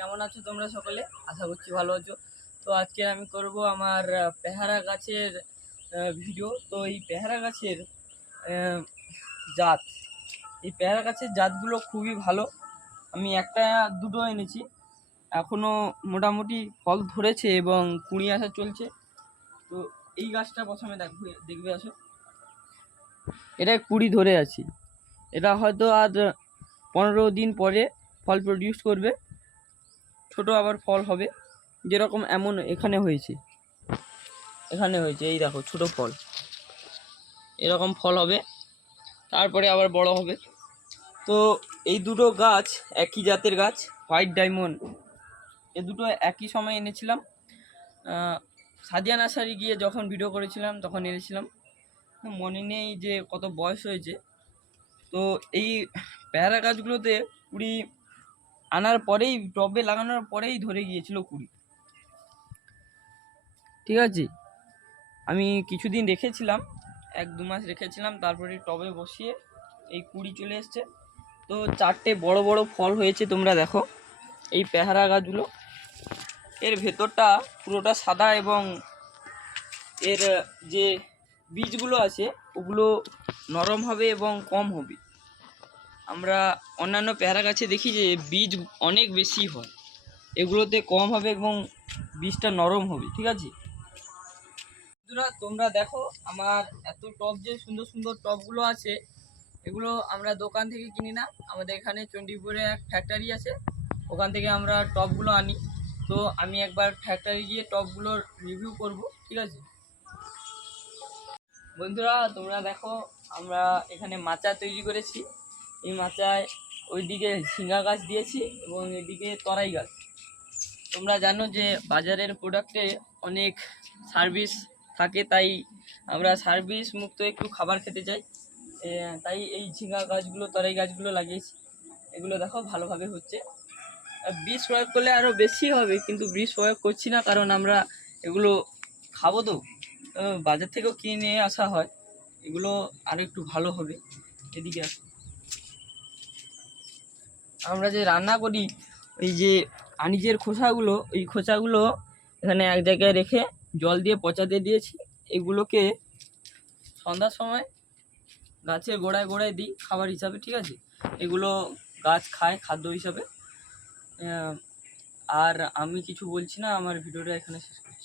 কেমন আছো তোমরা সকলে? আশা করছি ভালো আছো। তো আজকে আমি করব আমার পেয়ারা গাছের ভিডিও। তো এই পেয়ারা গাছের জাত, এই পেয়ারা গাছের জাতগুলো খুবই ভালো। আমি একটা দুটো এনেছি, এখনও মোটামুটি ফল ধরেছে এবং কুড়ি আসা চলছে। তো এই গাছটা প্রথমে দেখবে আসো, এটা কুড়ি ধরে আছি। এটা হয়তো আর 15 দিন পরে ফল প্রডিউস করবে, ছোট আবার ফল হবে, যেরকম এমন এখানে হয়েছে এই দেখো ছোট ফল, এরকম ফল হবে, তারপরে আবার বড় হবে। তো এই দুটো গাছ একই জাতের গাছ, হোয়াইট ডায়মন্ড। এ দুটো একই সময় এনেছিলাম, সাদিয়া নার্সারি গিয়ে যখন ভিডিও করেছিলাম তখন এনেছিলাম, মনে নেই যে কত বয়স হয়েছে। তো এই পেয়ারা গাছগুলোতে কুড়ি আনার পরেই, টবে লাগানোর পরেই ধরে গিয়েছিল কুড়ি। ঠিক আছে, আমি কিছুদিন রেখেছিলাম, 1-2 মাস রেখেছিলাম, তারপরে টবে বসিয়ে এই কুড়ি চলে এসছে। তো 4টে বড় বড় ফল হয়েছে, তোমরা দেখো এই পেয়ারা গাছগুলো। এর ভেতরটা পুরোটা সাদা এবং এর যে বীজগুলো আছে ওগুলো নরম হবে এবং কম হবে। আমরা অন্যান্য পেয়ারা গাছে দেখি যে বীজ অনেক বেশি হয়, এগুলোতে কম হবে এবং বীজটা নরম হবে। ঠিক আছে, তোমরা দেখো আমার এত টব, যে সুন্দর সুন্দর টবগুলো আছে, এগুলো আমরা দোকান থেকে কিনি না, আমাদের এখানে চণ্ডীপুরে এক ফ্যাক্টরি আছে, ওখান থেকে আমরা টবগুলো আনি। তো আমি একবার ফ্যাক্টরি গিয়ে টবগুলোর রিভিউ করব। ঠিক আছে বন্ধুরা, তোমরা দেখো আমরা এখানে মাচা তৈরি করেছি। এই মাচায় ওইদিকে ঝিঙ্গা গাছ দিয়েছি এবং এদিকে তরাই গাছ। তোমরা জানো যে বাজারের প্রোডাক্টে অনেক সার্ভিস থাকে, তাই আমরা সার্ভিস মুক্ত একটু খাবার খেতে চাই, তাই এই ঝিঙ্গা গাছগুলো, তরাই গাছগুলো লাগিয়েছি। এগুলো দেখো ভালোভাবে হচ্ছে। বীজ প্রয়োগ করলে আরও বেশি হবে, কিন্তু বীজ প্রয়োগ করছি না, কারণ আমরা এগুলো খাবো তো, বাজার থেকেও কিনে নিয়ে আসা হয়, এগুলো আরও একটু ভালো হবে। এদিকে আসো, আমরা যে রান্না করি ওই যে আনিজের খোসাগুলো, ওই খোসাগুলো এখানে এক জায়গায় রেখে জল দিয়ে পচাতে দিয়েছি। এগুলোকে সন্ধ্যার সময় গাছের গোড়ায় গোড়ায় দিই খাবার হিসাবে। ঠিক আছে, এগুলো গাছ খায় খাদ্য হিসাবে। আর আমি কিছু বলছি না, আমার ভিডিওটা এখানে শেষ করি।